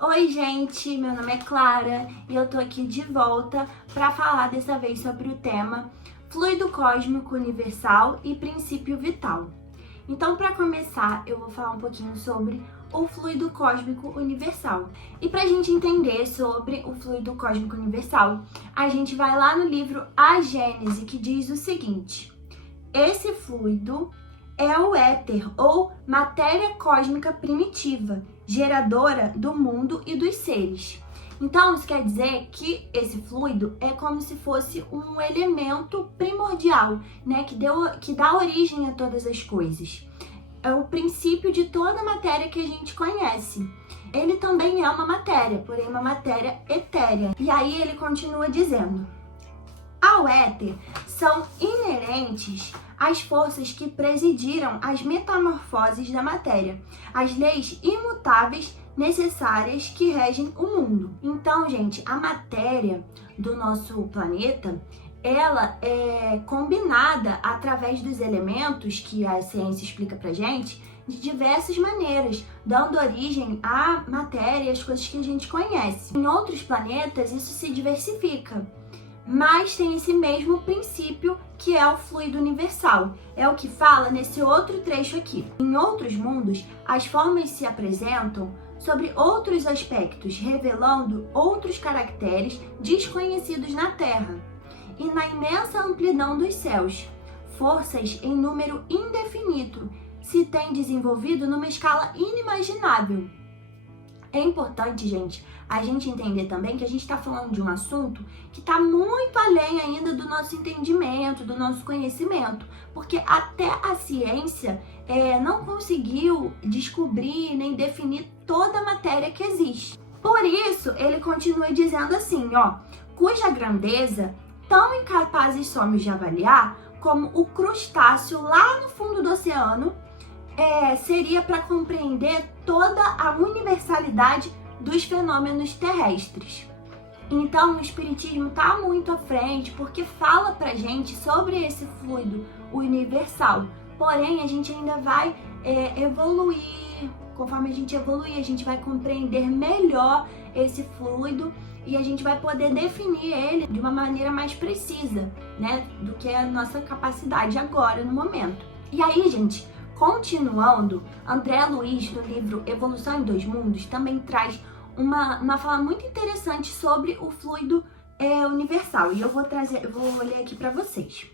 Oi, gente, meu nome é Clara e eu tô aqui de volta para falar dessa vez sobre o tema fluido cósmico universal e princípio vital. Então, para começar, eu vou falar um pouquinho sobre o fluido cósmico universal. E para a gente entender sobre o fluido cósmico universal, a gente vai lá no livro A Gênese, que diz o seguinte: esse fluido é o éter, ou matéria cósmica primitiva, geradora do mundo e dos seres. Então, isso quer dizer que esse fluido é como se fosse um elemento primordial, né, que dá origem a todas as coisas. É o princípio de toda a matéria que a gente conhece. Ele também é uma matéria, porém uma matéria etérea. E aí ele continua dizendo: ao éter são inerentes as forças que presidiram as metamorfoses da matéria, as leis imutáveis necessárias que regem o mundo. Então, gente, a matéria do nosso planeta, ela é combinada através dos elementos que a ciência explica pra gente de diversas maneiras, dando origem à matéria e às coisas que a gente conhece. Em outros planetas, isso se diversifica, mas tem esse mesmo princípio que é o fluido universal. É o que fala nesse outro trecho aqui. Em outros mundos, as formas se apresentam sobre outros aspectos, revelando outros caracteres desconhecidos na Terra. E na imensa amplidão dos céus, forças em número indefinido se têm desenvolvido numa escala inimaginável. É importante, gente, a gente entender também que a gente está falando de um assunto que está muito além ainda do nosso entendimento, do nosso conhecimento, porque até a ciência não conseguiu descobrir nem definir toda a matéria que existe. Por isso, ele continua dizendo assim, cuja grandeza tão incapazes somos de avaliar como o crustáceo lá no fundo do oceano seria para compreender toda a universalidade dos fenômenos terrestres. Então, o Espiritismo está muito à frente porque fala pra gente sobre esse fluido universal. Porém, a gente ainda vai evoluir. Conforme a gente evoluir, a gente vai compreender melhor esse fluido e a gente vai poder definir ele de uma maneira mais precisa, né, do que a nossa capacidade agora, no momento. E aí, gente, continuando, André Luiz, no livro Evolução em Dois Mundos, também traz uma fala muito interessante sobre o fluido universal. E eu vou ler aqui para vocês.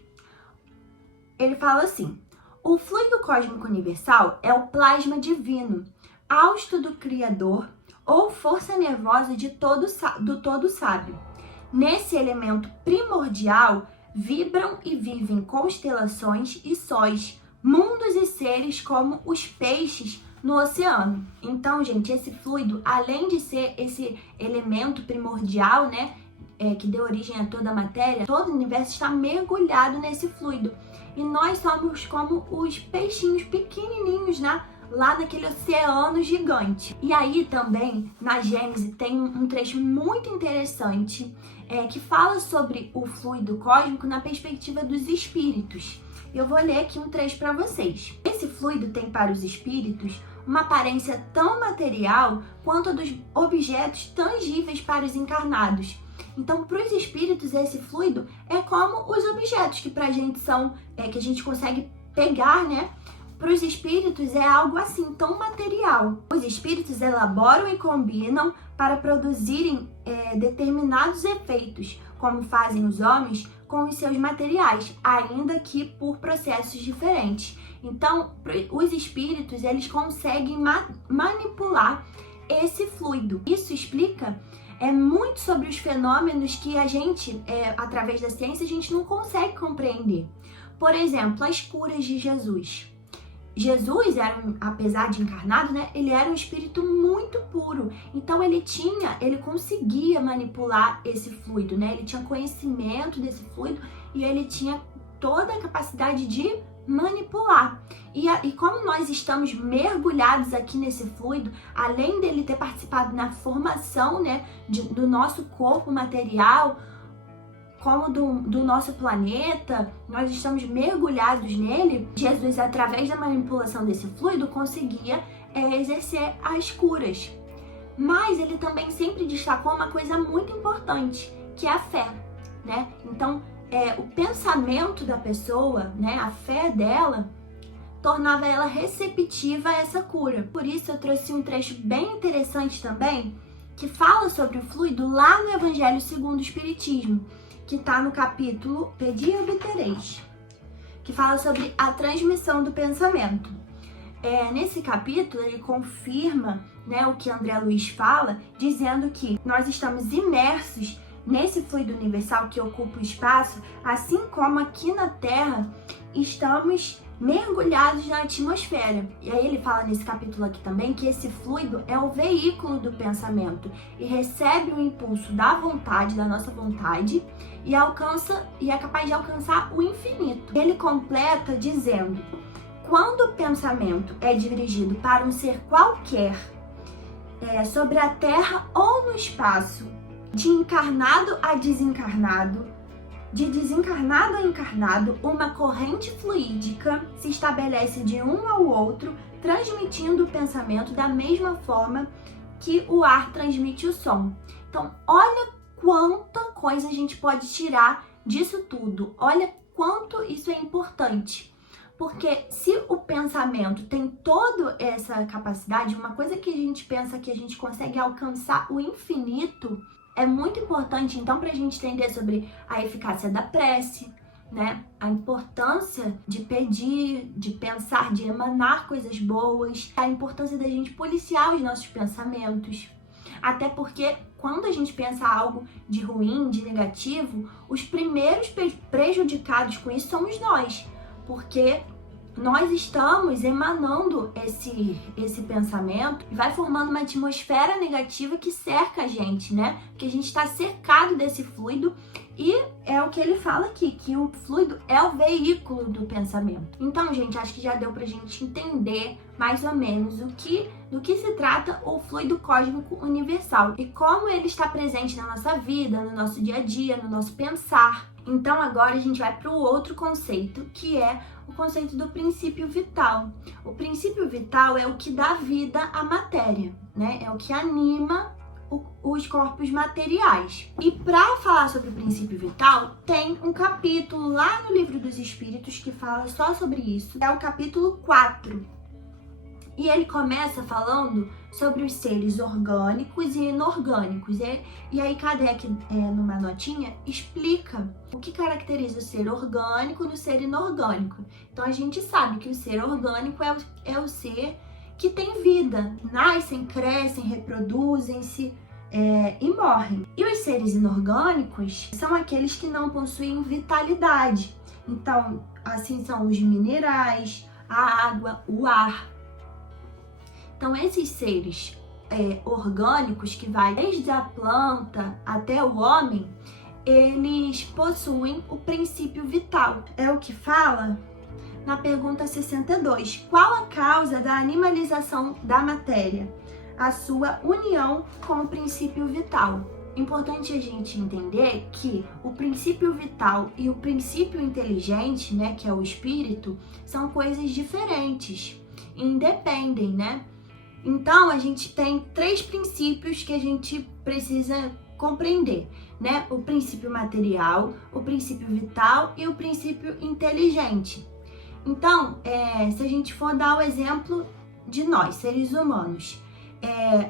Ele fala assim: o fluido cósmico universal é o plasma divino, hausto do Criador ou força nervosa do todo sábio. Nesse elemento primordial vibram e vivem constelações e sóis, mundos e seres como os peixes no oceano. Então, gente, esse fluido, além de ser esse elemento primordial, né, que deu origem a toda a matéria, todo o universo está mergulhado nesse fluido. E nós somos como os peixinhos pequenininhos, né, lá naquele oceano gigante. E aí também, na Gênese, tem um trecho muito interessante que fala sobre o fluido cósmico na perspectiva dos espíritos. Eu vou ler aqui um trecho para vocês. Esse fluido tem para os espíritos uma aparência tão material quanto a dos objetos tangíveis para os encarnados. Então, para os espíritos, esse fluido é como os objetos que para a gente são, que a gente consegue pegar, né? Para os espíritos é algo assim, tão material. Os espíritos elaboram e combinam para produzirem determinados efeitos, como fazem os homens com os seus materiais, ainda que por processos diferentes. Então, os espíritos, eles conseguem manipular esse fluido. Isso explica muito sobre os fenômenos que a gente, através da ciência, a gente não consegue compreender. Por exemplo, as curas de Jesus. Jesus apesar de encarnado, né, ele era um espírito muito puro. Então ele conseguia manipular esse fluido, né? Ele tinha conhecimento desse fluido e ele tinha toda a capacidade de manipular. E como nós estamos mergulhados aqui nesse fluido, além dele ter participado na formação, né, do nosso corpo material, como do nosso planeta, nós estamos mergulhados nele. Jesus, através da manipulação desse fluido, conseguia exercer as curas. Mas ele também sempre destacou uma coisa muito importante, que é a fé, né? Então, o pensamento da pessoa, né, a fé dela, tornava ela receptiva a essa cura. Por isso eu trouxe um trecho bem interessante também, que fala sobre o fluido lá no Evangelho segundo o Espiritismo, que está no capítulo Pedi e Obtereis, que fala sobre a transmissão do pensamento. Nesse capítulo ele confirma, né, o que André Luiz fala, dizendo que nós estamos imersos nesse fluido universal que ocupa o espaço, assim como aqui na Terra estamos mergulhados na atmosfera. E aí ele fala nesse capítulo aqui também que esse fluido é o veículo do pensamento e recebe o impulso da vontade, da nossa vontade, e é capaz de alcançar o infinito. Ele completa dizendo: quando o pensamento é dirigido para um ser qualquer, sobre a Terra ou no espaço, de encarnado a desencarnado, de desencarnado a encarnado, uma corrente fluídica se estabelece de um ao outro, transmitindo o pensamento da mesma forma que o ar transmite o som. Então, olha quanta coisa a gente pode tirar disso tudo. Olha quanto isso é importante. Porque se o pensamento tem toda essa capacidade, uma coisa que a gente pensa que a gente consegue alcançar o infinito, é muito importante, então, para a gente entender sobre a eficácia da prece, né? A importância de pedir, de pensar, de emanar coisas boas, a importância da gente policiar os nossos pensamentos. Até porque quando a gente pensa algo de ruim, de negativo, os primeiros prejudicados com isso somos nós, porque nós estamos emanando esse pensamento e vai formando uma atmosfera negativa que cerca a gente, né? Porque a gente está cercado desse fluido e é o que ele fala aqui, que o fluido é o veículo do pensamento. Então, gente, acho que já deu pra gente entender mais ou menos do que se trata o fluido cósmico universal e como ele está presente na nossa vida, no nosso dia a dia, no nosso pensar. Então agora a gente vai para o outro conceito, que é o conceito do princípio vital. O princípio vital é o que dá vida à matéria, né? É o que anima os corpos materiais. E para falar sobre o princípio vital, tem um capítulo lá no Livro dos Espíritos que fala só sobre isso. É o capítulo 4. E ele começa falando sobre os seres orgânicos e inorgânicos. E aí Kardec, numa notinha, explica o que caracteriza o ser orgânico do ser inorgânico. Então a gente sabe que o ser orgânico é o ser que tem vida. Nascem, crescem, reproduzem-se e morrem. E os seres inorgânicos são aqueles que não possuem vitalidade. Então, assim são os minerais, a água, o ar. Então, esses seres orgânicos, que vai desde a planta até o homem, eles possuem o princípio vital. É o que fala na pergunta 62. Qual a causa da animalização da matéria? A sua união com o princípio vital. Importante a gente entender que o princípio vital e o princípio inteligente, né, que é o espírito, são coisas diferentes, independem, né? Então, a gente tem 3 princípios que a gente precisa compreender, né? O princípio material, o princípio vital e o princípio inteligente. Então, se a gente for dar o exemplo de nós, seres humanos,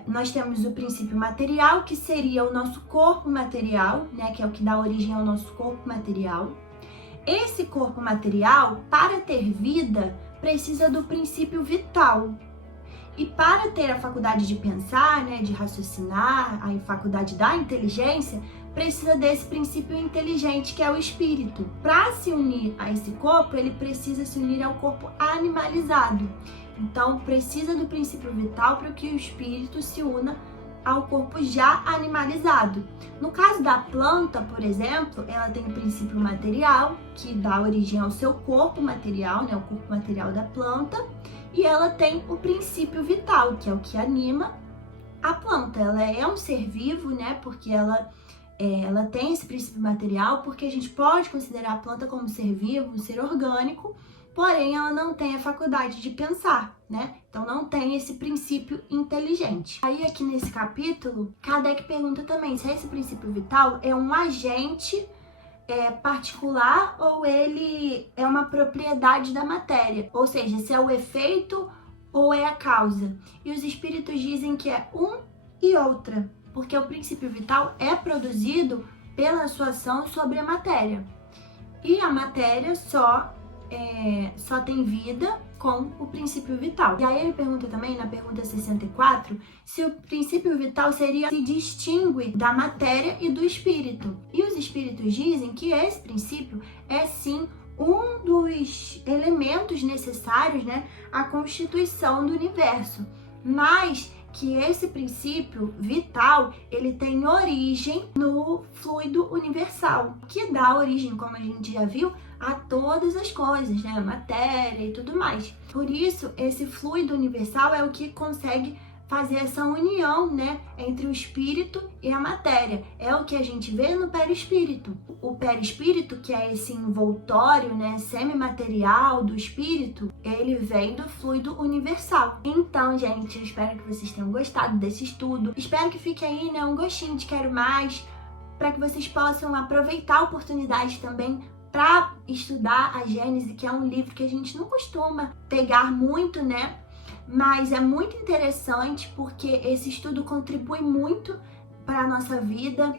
nós temos o princípio material, que seria o nosso corpo material, né? Que é o que dá origem ao nosso corpo material. Esse corpo material, para ter vida, precisa do princípio vital. E para ter a faculdade de pensar, né, de raciocinar, a faculdade da inteligência, precisa desse princípio inteligente, que é o espírito. Para se unir a esse corpo, ele precisa se unir ao corpo animalizado. Então, precisa do princípio vital para que o espírito se una ao corpo já animalizado. No caso da planta, por exemplo, ela tem o princípio material, que dá origem ao seu corpo material, né, o corpo material da planta. E ela tem o princípio vital, que é o que anima a planta. Ela é um ser vivo, né? Porque ela tem esse princípio material, porque a gente pode considerar a planta como um ser vivo, um ser orgânico, porém ela não tem a faculdade de pensar, né? Então não tem esse princípio inteligente. Aí aqui nesse capítulo, Kardec pergunta também se esse princípio vital é um agente particular ou ele é uma propriedade da matéria, ou seja, se é o efeito ou é a causa. E os espíritos dizem que é um e outra, porque o princípio vital é produzido pela sua ação sobre a matéria. E a matéria só tem vida com o princípio vital. E aí ele pergunta também, na pergunta 64, se o princípio vital se distingue da matéria e do espírito. E os espíritos dizem que esse princípio é sim um dos elementos necessários, né, à constituição do universo, mas que esse princípio vital, ele tem origem no fluido universal, que dá origem, como a gente já viu, a todas as coisas, né? A matéria e tudo mais. Por isso, esse fluido universal é o que consegue fazer essa união, né, entre o espírito e a matéria. É o que a gente vê no perispírito. O perispírito, que é esse envoltório, né, semimaterial do espírito, ele vem do fluido universal. Então, gente, eu espero que vocês tenham gostado desse estudo. Espero que fique aí, né, um gostinho de quero mais, para que vocês possam aproveitar a oportunidade também para estudar a Gênese, que é um livro que a gente não costuma pegar muito, né? Mas é muito interessante porque esse estudo contribui muito para a nossa vida.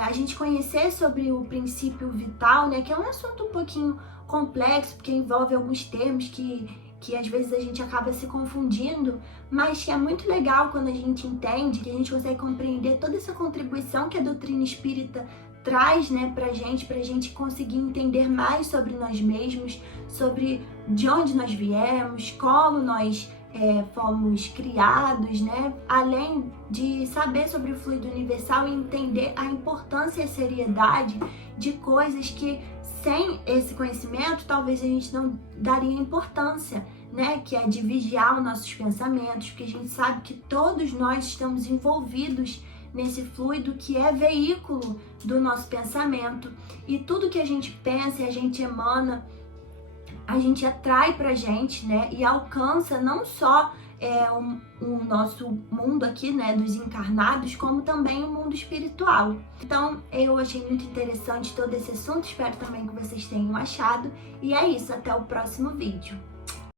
A gente conhecer sobre o princípio vital, né? Que é um assunto um pouquinho complexo, porque envolve alguns termos que às vezes a gente acaba se confundindo, mas que é muito legal quando a gente entende, que a gente consegue compreender toda essa contribuição que a doutrina espírita traz, né, pra gente conseguir entender mais sobre nós mesmos, sobre de onde nós viemos, como nós fomos criados, né? Além de saber sobre o fluido universal e entender a importância e a seriedade de coisas que sem esse conhecimento talvez a gente não daria importância, né? Que é de vigiar os nossos pensamentos, porque a gente sabe que todos nós estamos envolvidos nesse fluido que é veículo do nosso pensamento, e tudo que a gente pensa e a gente emana, a gente atrai pra gente, né, e alcança não só o nosso mundo aqui, né, dos encarnados, como também o mundo espiritual. Então, eu achei muito interessante todo esse assunto, espero também que vocês tenham achado, e é isso, até o próximo vídeo.